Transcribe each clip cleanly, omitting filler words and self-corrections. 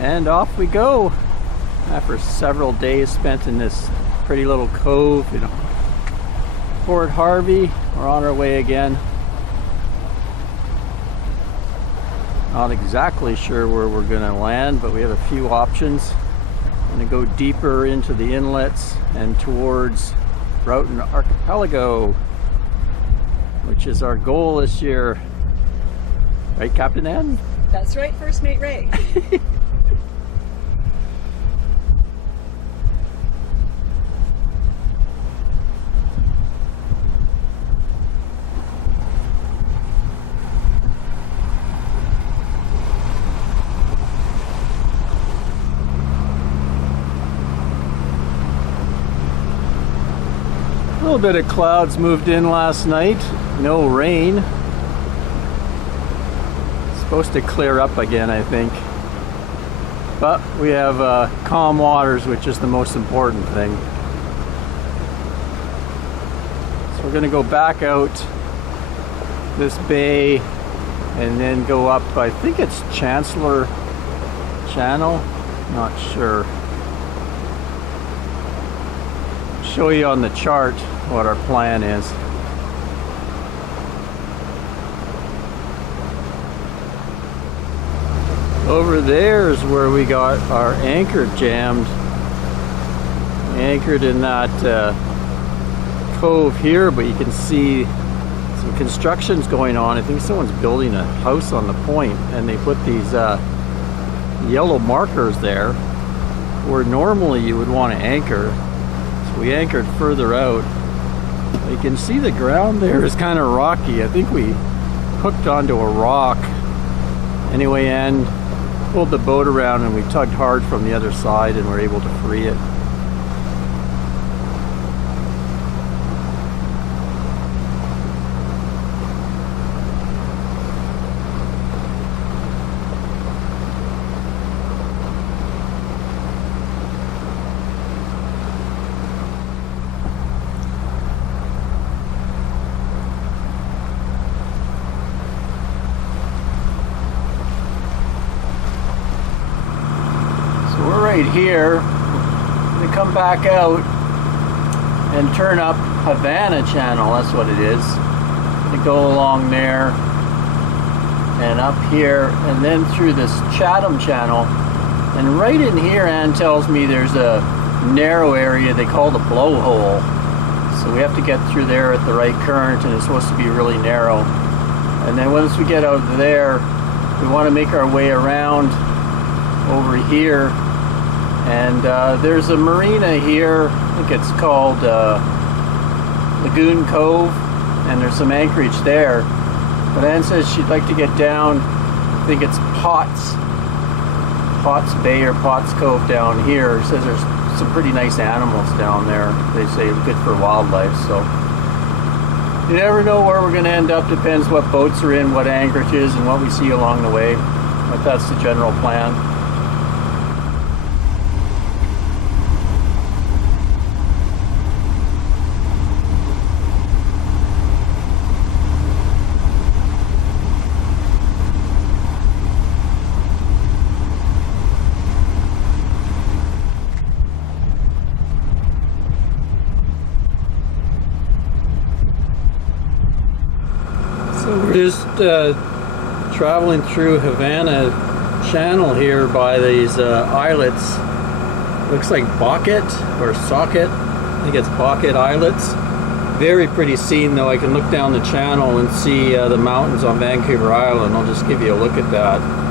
And off we go after several days spent in this pretty little cove in Port Harvey. We're on our way again. Not exactly sure where we're going to land, but we have a few options. I'm going to go deeper into the inlets and towards Broughton Archipelago, which is our goal this year. Right, Captain Ann? That's right, First Mate Ray. A little bit of clouds moved in last night. No rain. It's supposed to clear up again, I think. But we have calm waters, which is the most important thing. So we're going to go back out this bay and then go up, I think it's Chancellor Channel, not sure. Show you on the chart what our plan is. Over there is where we got our anchor jammed. Anchored in that cove here, but you can see some construction's going on. I think someone's building a house on the point, and they put these yellow markers there where normally you would want to anchor. So we anchored further out. You can see the ground there is kind of rocky. I think we hooked onto a rock anyway and pulled the boat around, and we tugged hard from the other side and were able to free it. Here, we come back out and turn up Havannah Channel. That's what it is. We go along there and up here, and then through this Chatham Channel. And right in here, Ann tells me there's a narrow area they call the blowhole. So we have to get through there at the right current, and it's supposed to be really narrow. And then once we get out there, we want to make our way around over here. And there's a marina here, I think it's called Lagoon Cove, and there's some anchorage there. But Ann says she'd like to get down, I think it's Potts Bay or Potts Cove down here. She says there's some pretty nice animals down there. They say it's good for wildlife, so you never know where we're going to end up. Depends what boats are in, what anchorage is, and what we see along the way. But that's the general plan. We're just traveling through Havannah Channel here by these islets. Looks like Bucket or Socket. I think it's Bucket Islets. Very pretty scene though. I can look down the channel and see the mountains on Vancouver Island. I'll just give you a look at that.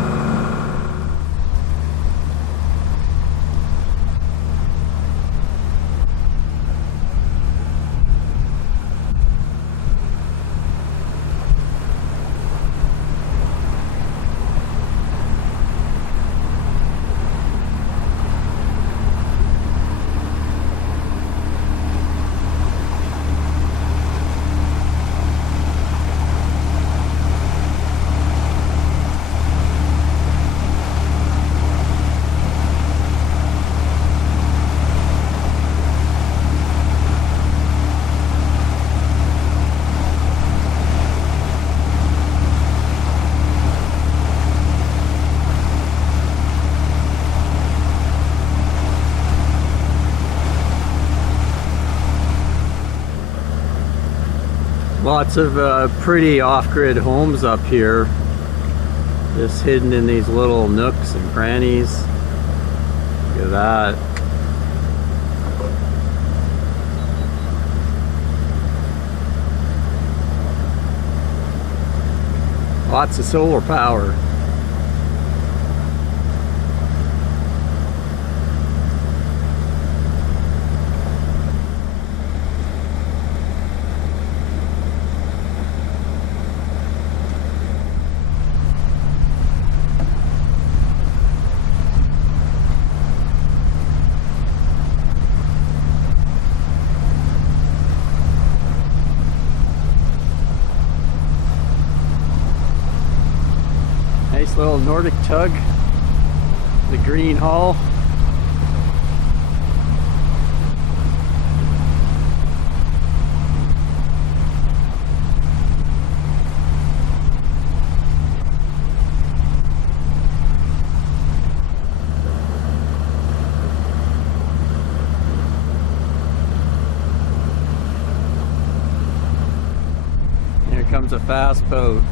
Lots of pretty off-grid homes up here, just hidden in these little nooks and crannies. Look at that. Lots of solar power. Nice little Nordic tug, the green hull. Here comes a fast boat.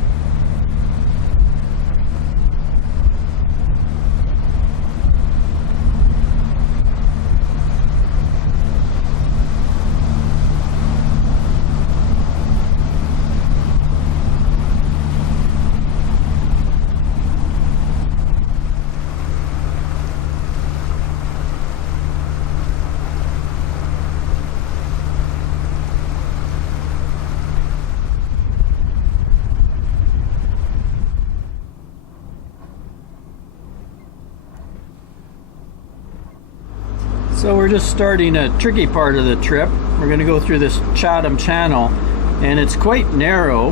So we're just starting a tricky part of the trip. We're going to go through this Chatham channel, and it's quite narrow.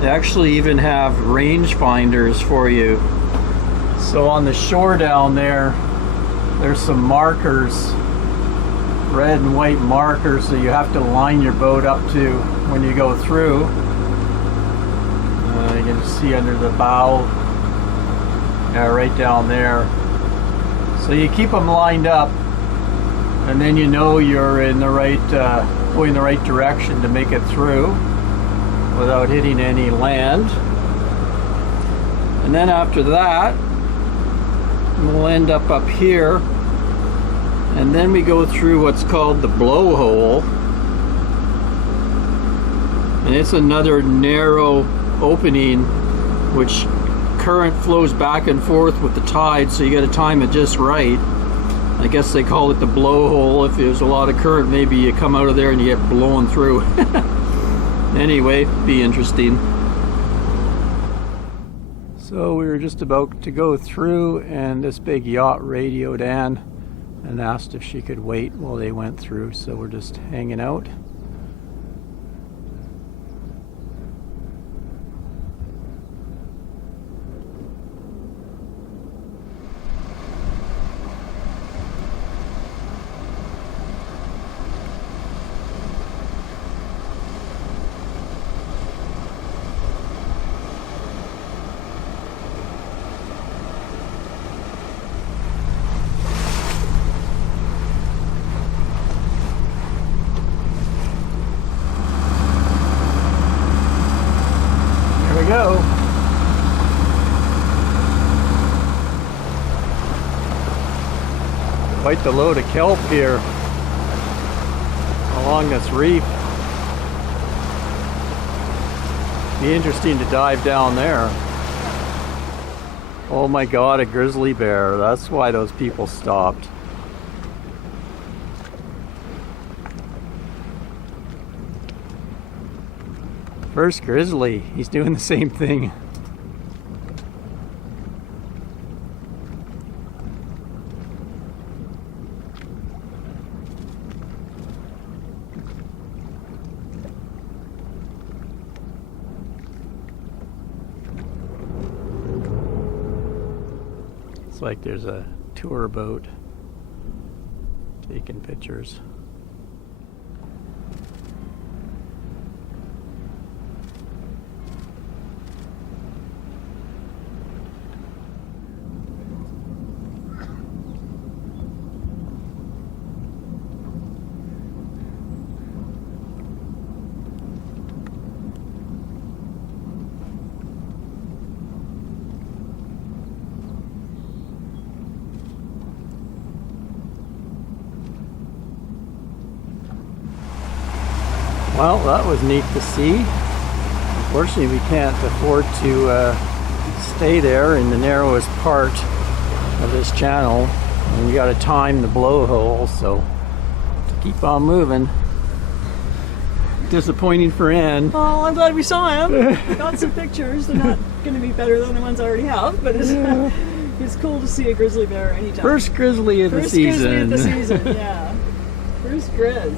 They actually even have rangefinders for you. So on the shore down there, there's some markers, red and white markers, that you have to line your boat up to when you go through. You can see under the bow, yeah, right down there. So you keep them lined up, and then you know you're in the right, going the right direction to make it through without hitting any land. And then after that, we'll end up here, and then we go through what's called the blowhole, and it's another narrow opening which current flows back and forth with the tide, so you got to time it just right. I guess they call it the blowhole. If there's a lot of current, maybe you come out of there and you get blown through. Anyway, be interesting. So we were just about to go through, and this big yacht radioed Anne and asked if she could wait while they went through, so we're just hanging out. Go. Quite the load of kelp here along this reef. Be interesting to dive down there. Oh my God, a grizzly bear. That's why those people stopped. First grizzly, he's doing the same thing. It's like there's a tour boat taking pictures. Well, that was neat to see. Unfortunately, we can't afford to stay there in the narrowest part of this channel. And we got to time the blowhole, so to keep on moving. Disappointing for Ann. Oh, I'm glad we saw him. We got some pictures. They're not going to be better than the ones I already have, but it's cool to see a grizzly bear anytime. First grizzly of the season. First grizzly of the season, yeah. First grizz.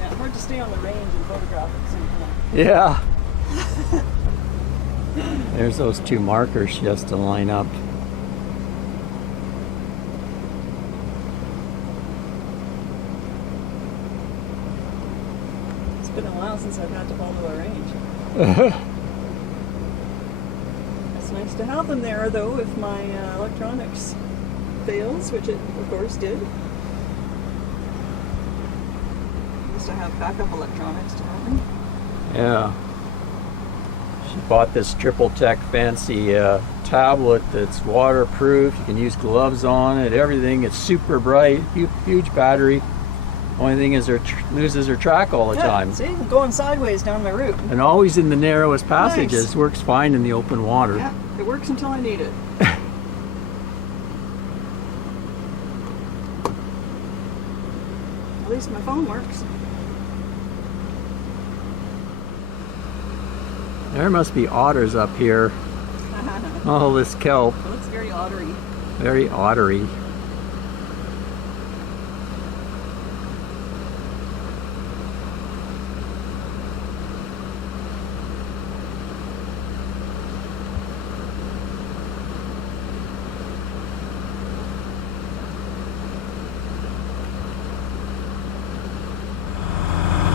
Yeah, hard to stay on the range and photograph at the same time. Yeah. There's those two markers she has to line up. It's been a while since I've had to follow a range. It's nice to have them there, though, if my electronics fails, which it, of course, did. At least I have backup electronics to help me. Yeah. She bought this Triple Tech fancy tablet that's waterproof. You can use gloves on it, everything. It's super bright, huge battery. Only thing is, loses her track all the time. See, I'm going sideways down my route. And always in the narrowest passages. Nice. Works fine in the open water. Yeah, it works until I need it. At least my phone works. There must be otters up here. All this kelp. It looks very ottery. Very ottery.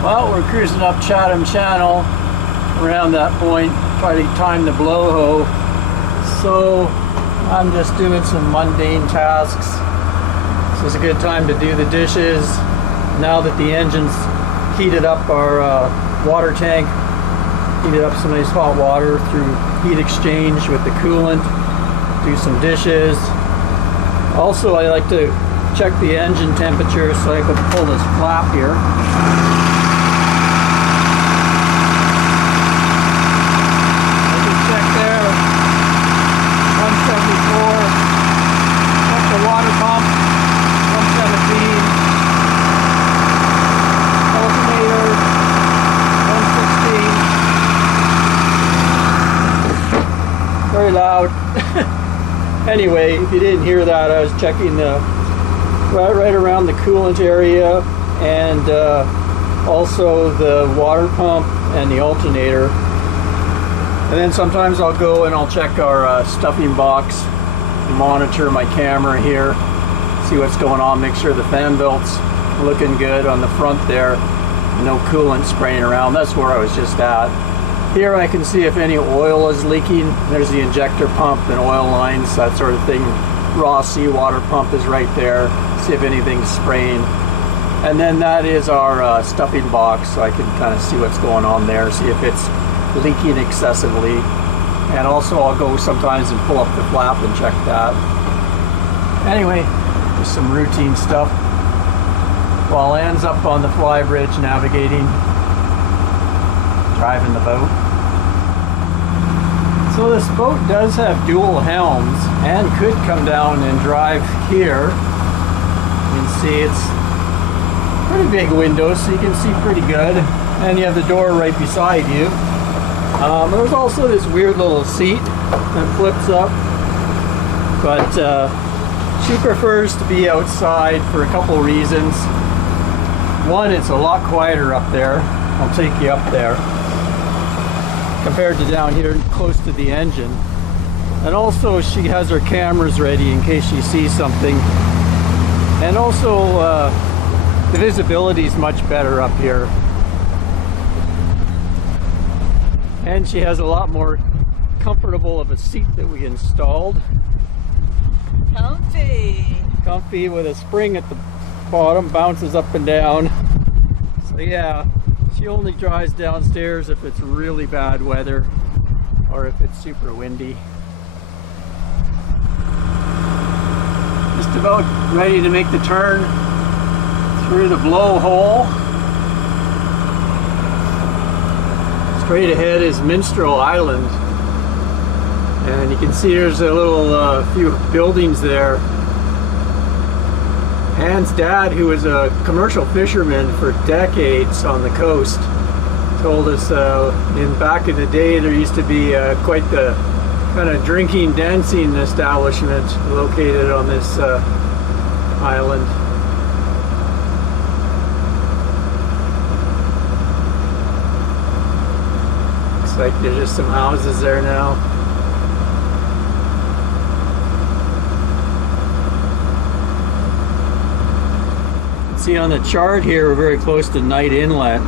Well, we're cruising up Chatham Channel around that point, try to time the blowhole. So I'm just doing some mundane tasks. This is a good time to do the dishes. Now that the engine's heated up our water tank, heated up some nice hot water through heat exchange with the coolant, do some dishes. Also, I like to check the engine temperature, so I can pull this flap here. Loud. Anyway, if you didn't hear that, I was checking the right around the coolant area, and also the water pump and the alternator. And then sometimes I'll go and I'll check our stuffing box, monitor my camera here, see what's going on, make sure the fan belt's looking good on the front there, no coolant spraying around. That's where I was just at. Here I can see if any oil is leaking. There's the injector pump and oil lines, that sort of thing. Raw seawater pump is right there. See if anything's spraying. And then that is our stuffing box, so I can kind of see what's going on there, see if it's leaking excessively. And also I'll go sometimes and pull up the flap and check that. Anyway, just some routine stuff. While Ann's up on the fly bridge navigating, driving the boat. So this boat does have dual helms and could come down and drive here. You can see it's pretty big windows, so you can see pretty good. And you have the door right beside you. There's also this weird little seat that flips up, but she prefers to be outside for a couple reasons. One, it's a lot quieter up there. I'll take you up there compared to down here close to the engine. And also she has her cameras ready in case she sees something. And also the visibility is much better up here. And she has a lot more comfortable of a seat that we installed. Comfy with a spring at the bottom, bounces up and down. So yeah, she only drives downstairs if it's really bad weather or if it's super windy. Just about ready to make the turn through the blowhole. Straight ahead is Minstrel Island, and you can see there's a little few buildings there. Anne's dad, who was a commercial fisherman for decades on the coast, told us back in the day there used to be quite the kind of drinking, dancing establishment located on this island. Looks like there's just some houses there now. See on the chart here, we're very close to Night Inlet,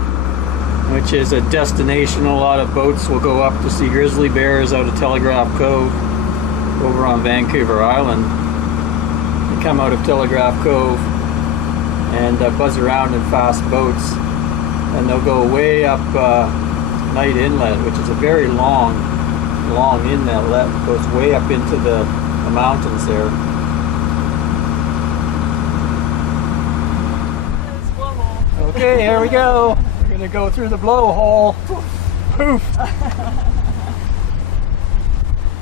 which is a destination. A lot of boats will go up to see grizzly bears out of Telegraph Cove over on Vancouver Island. They come out of Telegraph Cove and buzz around in fast boats, and they'll go way up Night Inlet, which is a very long inlet that goes way up into the mountains there. Okay, here we go. We're gonna go through the blowhole. Poof!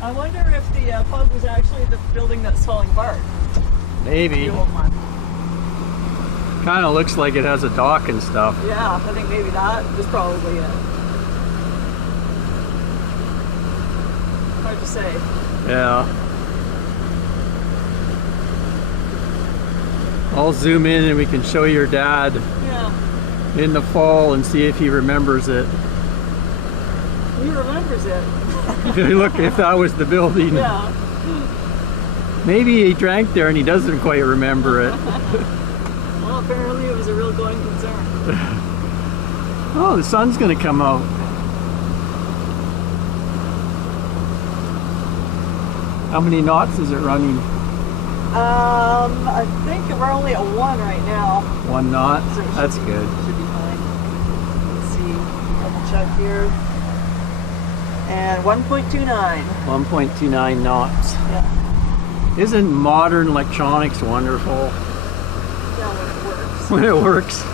I wonder if the pub was actually the building that's falling apart. Maybe. The old one. Kind of looks like it has a dock and stuff. Yeah, I think maybe that is probably it. Hard to say. Yeah. I'll zoom in and we can show your dad in the fall and see if he remembers it. He remembers it. Look, if that was the building. Yeah. Maybe he drank there and he doesn't quite remember it. Well, apparently it was a real going concern. Oh, the sun's gonna come out. How many knots is it running? I think we're only at 1 right now. 1 knot? So that's good. Should be fine. Let's see. Double check here. And 1.29. 1.29 knots. Yeah. Isn't modern electronics wonderful? Yeah, when it works. When it works.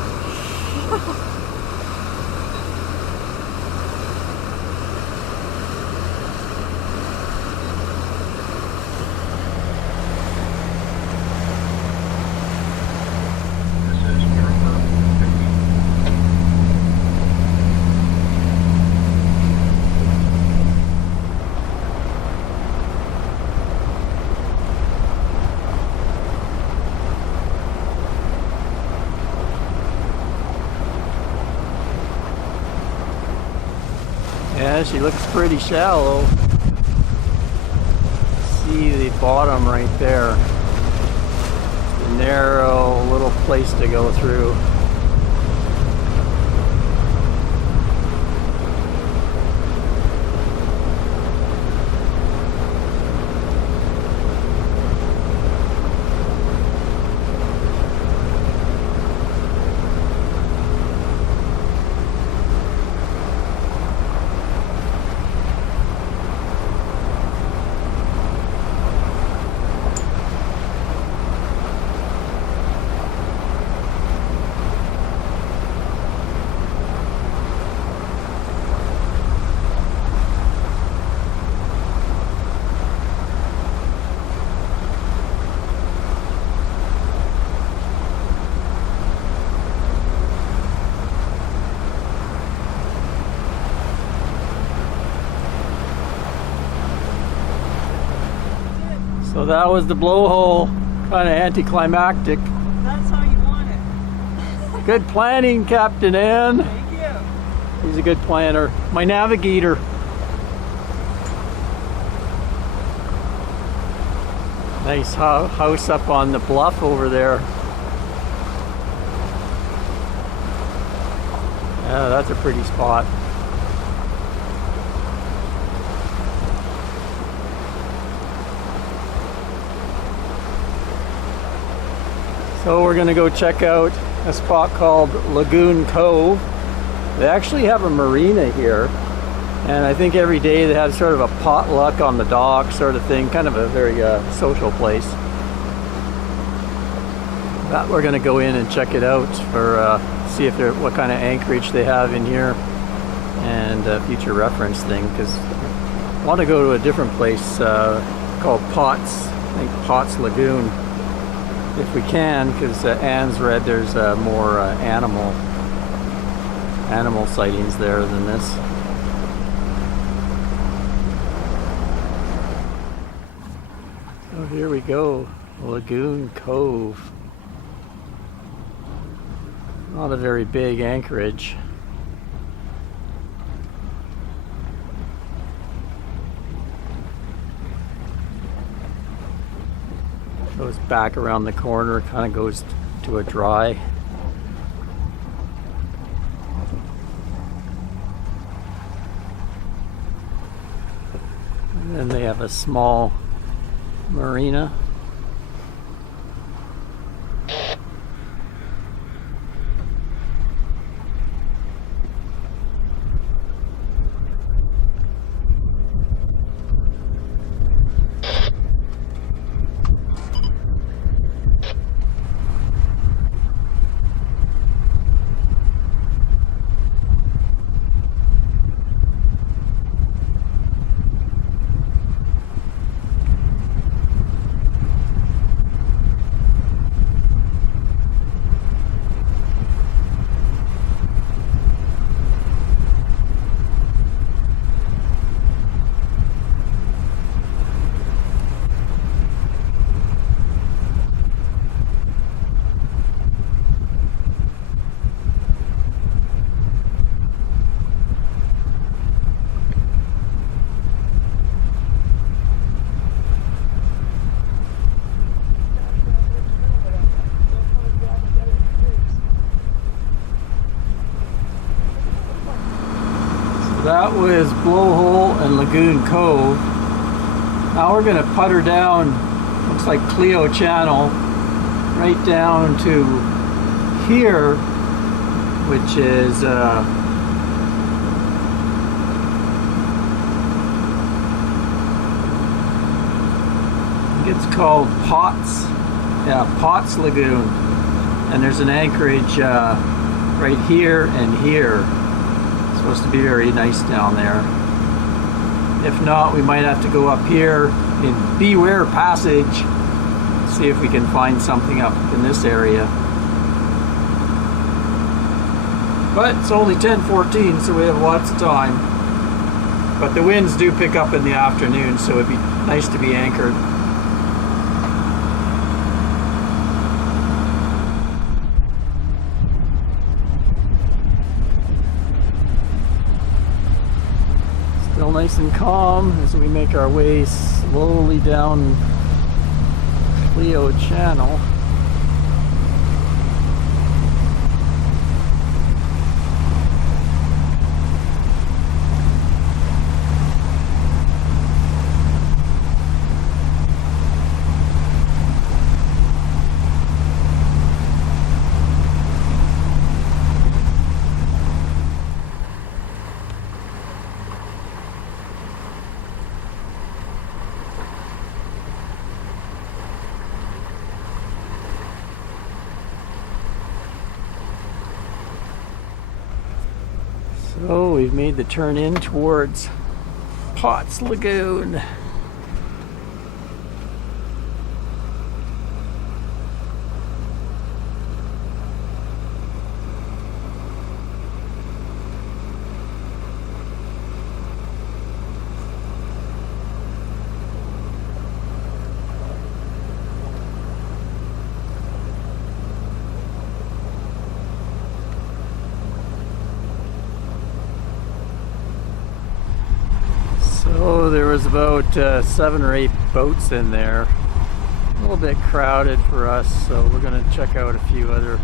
Yeah, she looks pretty shallow. See the bottom right there. A narrow little place to go through. So that was the blowhole, kind of anticlimactic. That's how you want it. Good planning, Captain Ann. Thank you. He's a good planner. My navigator. Nice house up on the bluff over there. Yeah, that's a pretty spot. So we're gonna go check out a spot called Lagoon Cove. They actually have a marina here, and I think every day they have sort of a potluck on the dock sort of thing, kind of a very social place. That we're gonna go in and check it out for see if what kind of anchorage they have in here, and a future reference thing, because I want to go to a different place called Potts, I think Potts Lagoon, if we can, because Anne's read there's more animal sightings there than this. So here we go, Lagoon Cove. Not a very big anchorage. Goes back around the corner, kind of goes to a dry. And then they have a small marina. That was Blowhole and Lagoon Cove. Now we're going to putter down, looks like Clio Channel, right down to here, which is it's called Potts, Potts Lagoon, and there's an anchorage right here and here. Supposed to be very nice down there. If not, we might have to go up here in Beware Passage, see if we can find something up in this area. But it's only 10:14, so we have lots of time. But the winds do pick up in the afternoon, so it'd be nice to be anchored. Still nice and calm as we make our way slowly down Clio Channel. So we've made the turn in towards Potts Lagoon. So there was about 7 or 8 boats in there. A little bit crowded for us, so we're going to check out a few other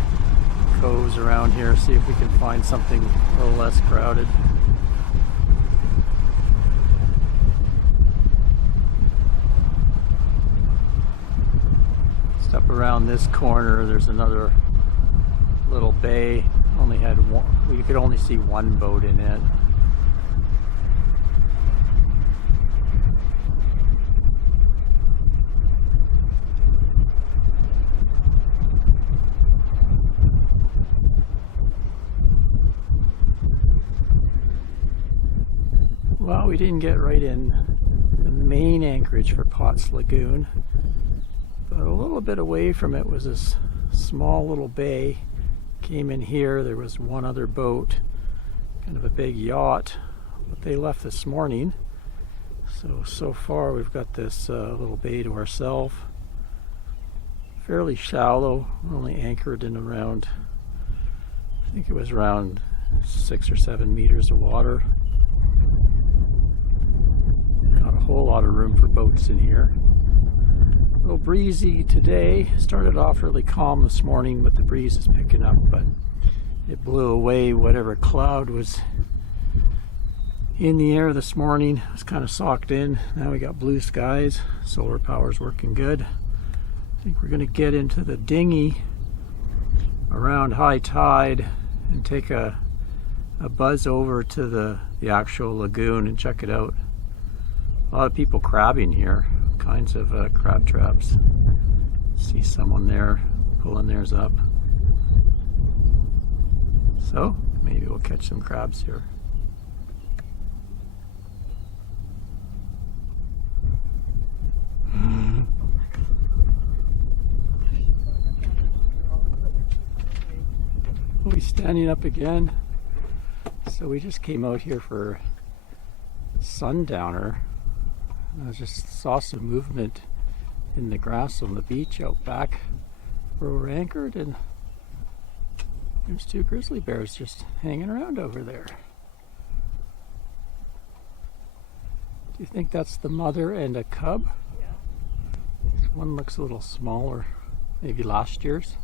coves around here, see if we can find something a little less crowded. Just up around this corner, there's another little bay. Only had one, we could only see one boat in it. Well, we didn't get right in the main anchorage for Potts Lagoon, but a little bit away from it was this small little bay. Came in here, there was one other boat, kind of a big yacht, but they left this morning. So far we've got this little bay to ourselves. Fairly shallow, we're only anchored in around, I think it was around 6 or 7 meters of water. Not a whole lot of room for boats in here. A little breezy today. Started off really calm this morning, but the breeze is picking up, but it blew away whatever cloud was in the air this morning. It was kind of socked in. Now we got blue skies. Solar power's working good. I think we're going to get into the dinghy around high tide and take a buzz over to the actual lagoon and check it out. A lot of people crabbing here, kinds of crab traps. See someone there pulling theirs up. So maybe we'll catch some crabs here. We're standing up again. So we just came out here for sundowner. I just saw some movement in the grass on the beach out back where we're anchored, and there's 2 grizzly bears just hanging around over there. Do you think that's the mother and a cub? Yeah. One looks a little smaller, maybe last year's.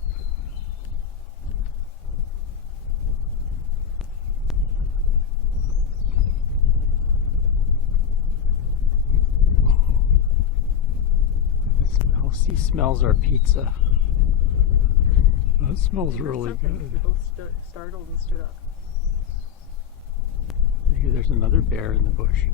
He smells our pizza. That smells really good. We both startled and stood up. Maybe there's another bear in the bush.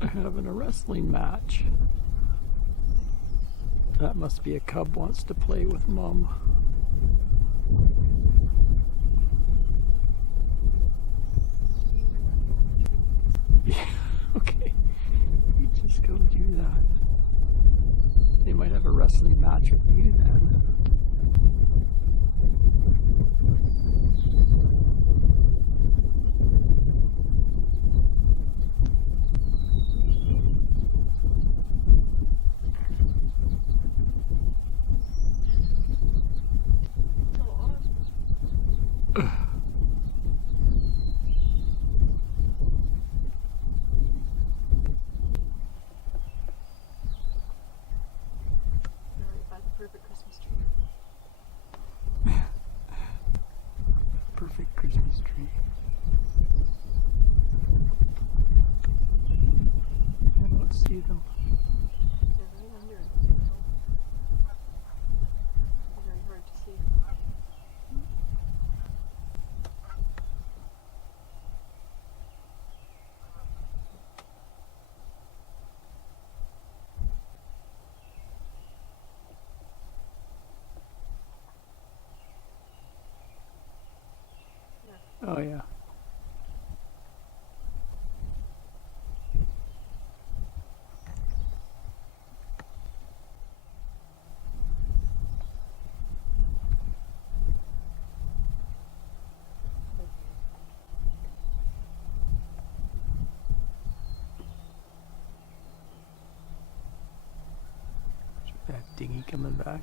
They're having a wrestling match. That must be a cub wants to play with mom. Yeah, okay. You just go do that. They might have a wrestling match with you then. Perfect Christmas tree. Perfect Christmas tree. I don't see them. They're right under it. They're very hard to see. Oh yeah. That dinghy coming back.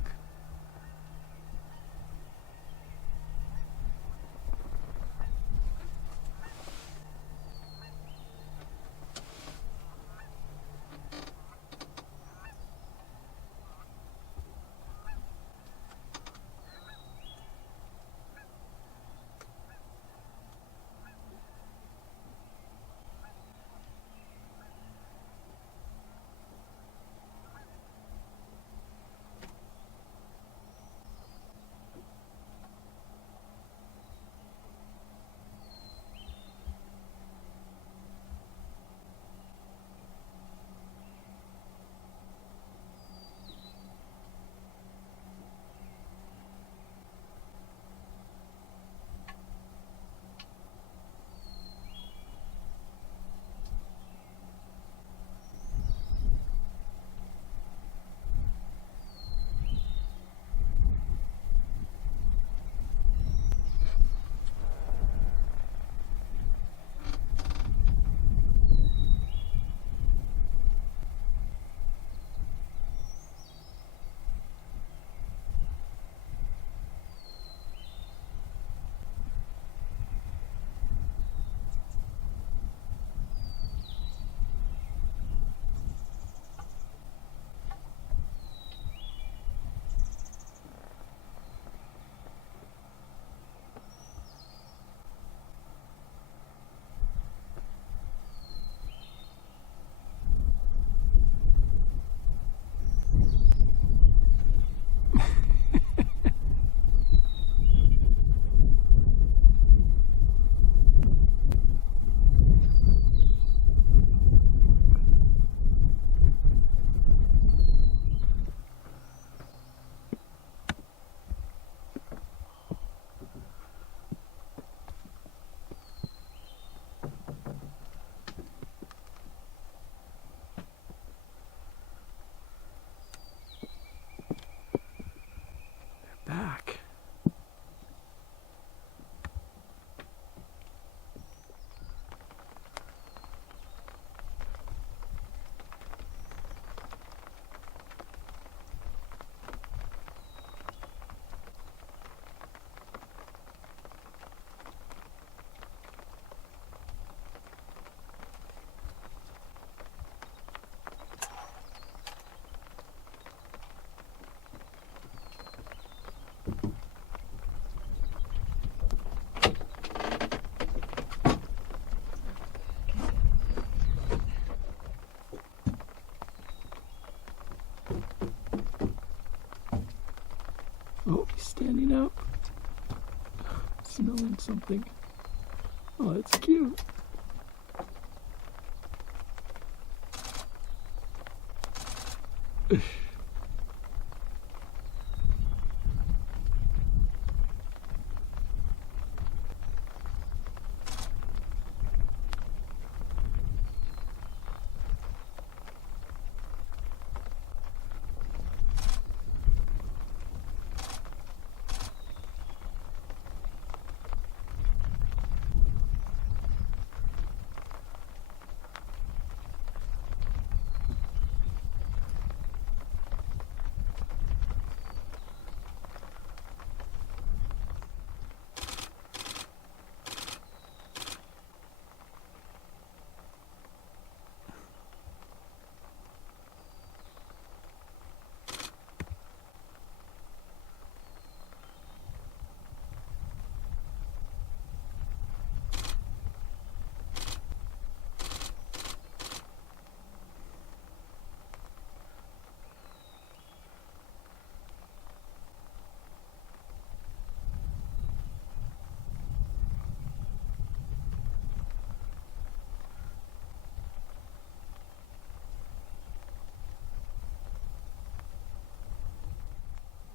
He's standing up, smelling something. Oh, that's cute.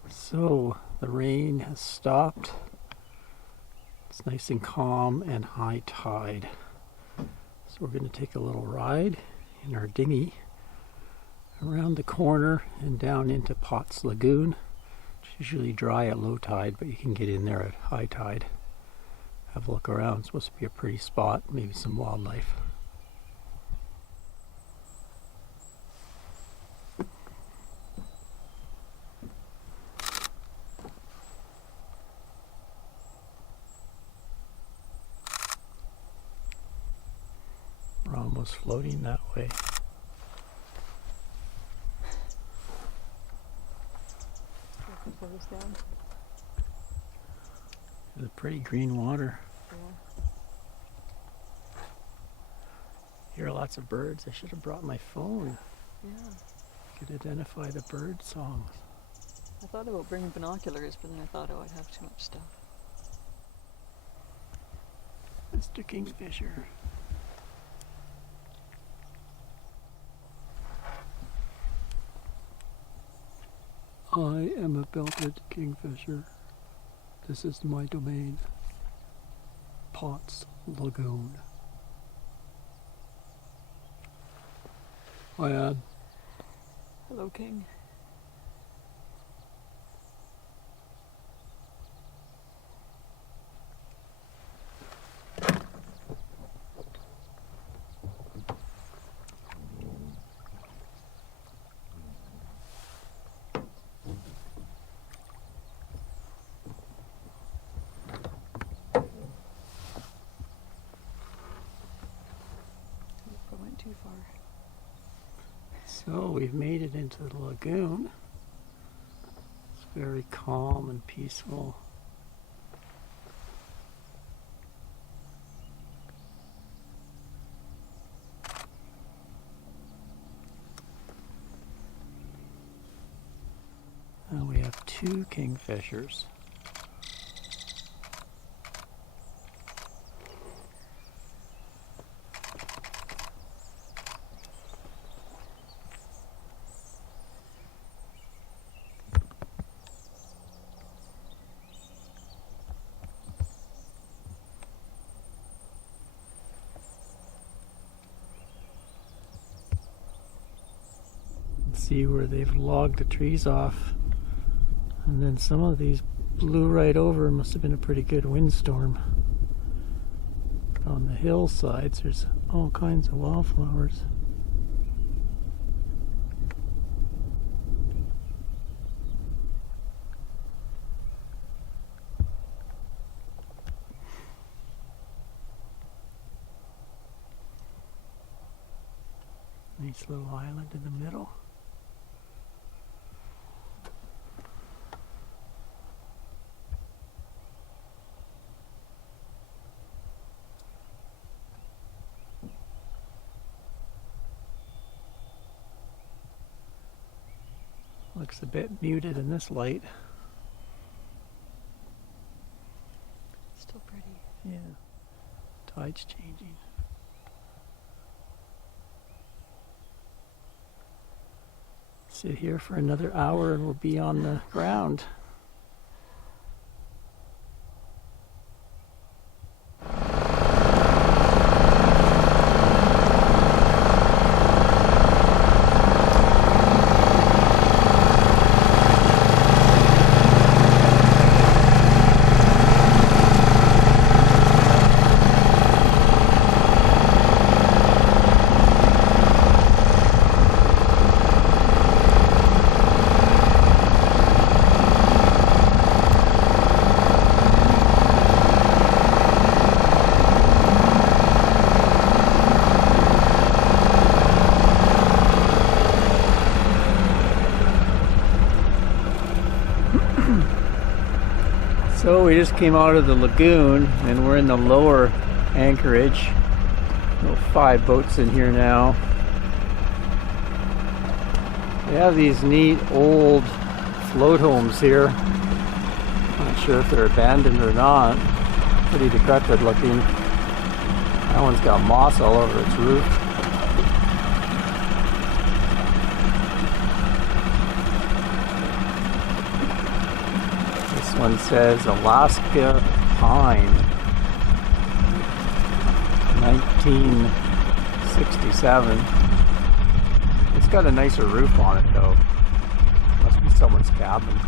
So the rain has stopped. It's nice and calm and high tide. So we're going to take a little ride in our dinghy around the corner and down into Potts Lagoon. It's usually dry at low tide, but you can get in there at high tide. Have a look around. It's supposed to be a pretty spot, maybe some wildlife. We're almost floating that way. Down. There's pretty green water. Yeah. Hear lots of birds. I should have brought my phone. Yeah. Could identify the bird songs. I thought about bringing binoculars, but then I thought, oh, I'd have too much stuff. Mr. Kingfisher. I am a belted kingfisher. This is my domain. Potts Lagoon. Hi, Ann. Hello, King. I went too far. So we've made it into the lagoon. It's very calm and peaceful. And we have two kingfishers. See where they've logged the trees off, and then some of these blew right over. Must have been a pretty good windstorm. On the hillsides there's all kinds of wildflowers. Nice little island in the middle. Looks a bit muted in this light. So pretty. Yeah. Tide's changing. Sit here for another hour and we'll be on the ground. So we just came out of the lagoon and we're in the lower anchorage. About 5 boats in here now. They have these neat old float homes here. Not sure if they're abandoned or not. Pretty decrepit looking. That one's got moss all over its roof. This one says Alaska Pine, 1967. It's got a nicer roof on it though. Must be someone's cabin.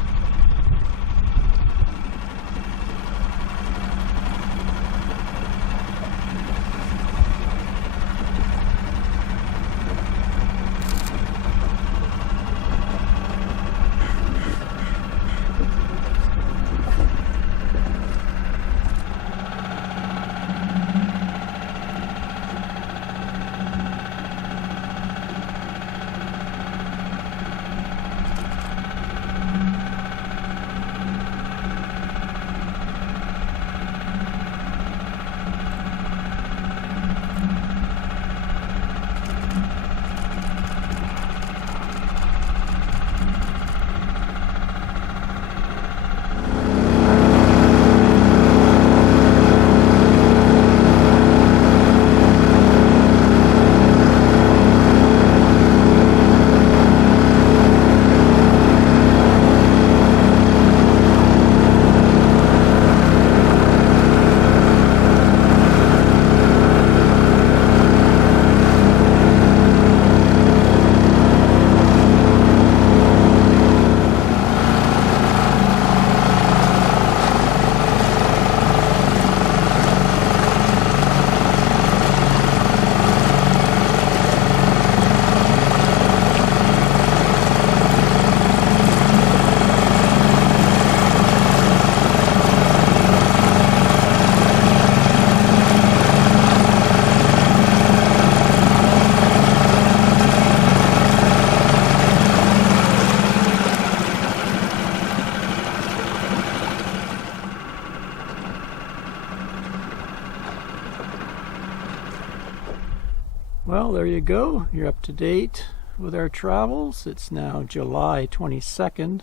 Well, there you go. You're up to date with our travels. It's now July 22nd.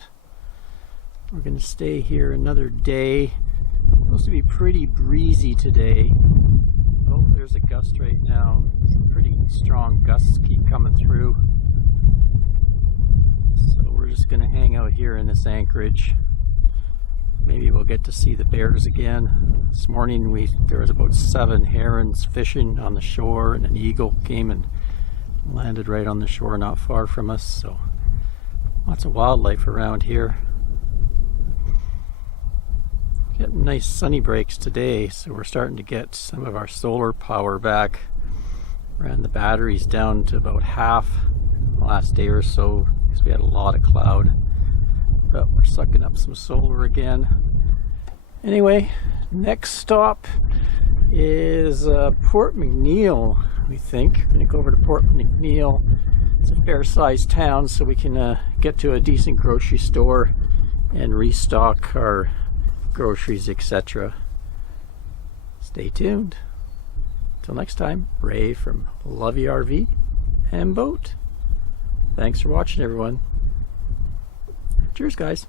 We're going to stay here another day. It's supposed to be pretty breezy today. Oh, there's a gust right now. Some pretty strong gusts keep coming through. So we're just going to hang out here in this anchorage. Maybe we'll get to see the bears again. This morning there was about 7 herons fishing on the shore, and an eagle came and landed right on the shore not far from us. So lots of wildlife around here. Getting nice sunny breaks today, so we're starting to get some of our solar power back. Ran the batteries down to about half the last day or so because we had a lot of cloud. But we're sucking up some solar again. Anyway, next stop is Port McNeill, we think. We're going to go over to Port McNeill. It's a fair-sized town, so we can get to a decent grocery store and restock our groceries, etc. Stay tuned. Till next time, Ray from Lovey RV and Boat. Thanks for watching, everyone. Cheers, guys.